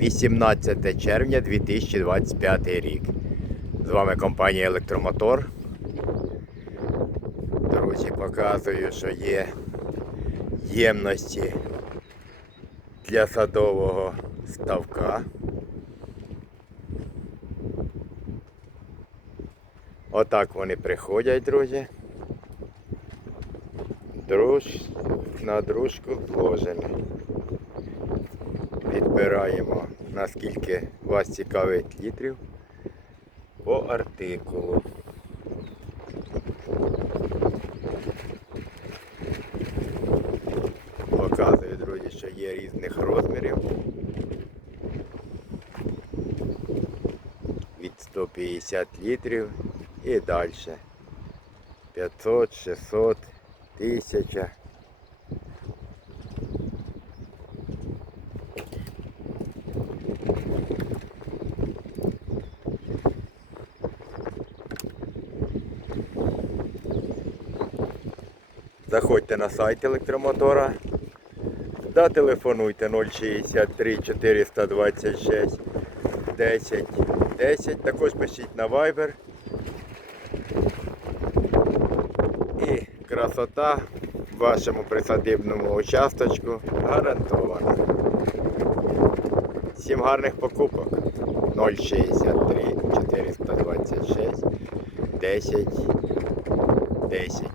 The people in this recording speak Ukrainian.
18 червня 2025 рік. З вами компанія Електромотор. Друзі, показую, що є ємності для садового ставка. Отак вони приходять, друзі. Друж на дружку вложені. Підбираємо наскільки вас цікавить літрів по артикулу. Показую, друзі, що є різних розмірів. Від 150 літрів і далі. 500, 600, 1000. Заходьте на сайт електромотора. Да, телефонуйте 063 426 10 10. Також пишіть на Viber. І красота в вашому присадибному участочку гарантована. Всім гарних покупок. 063 426 10 10.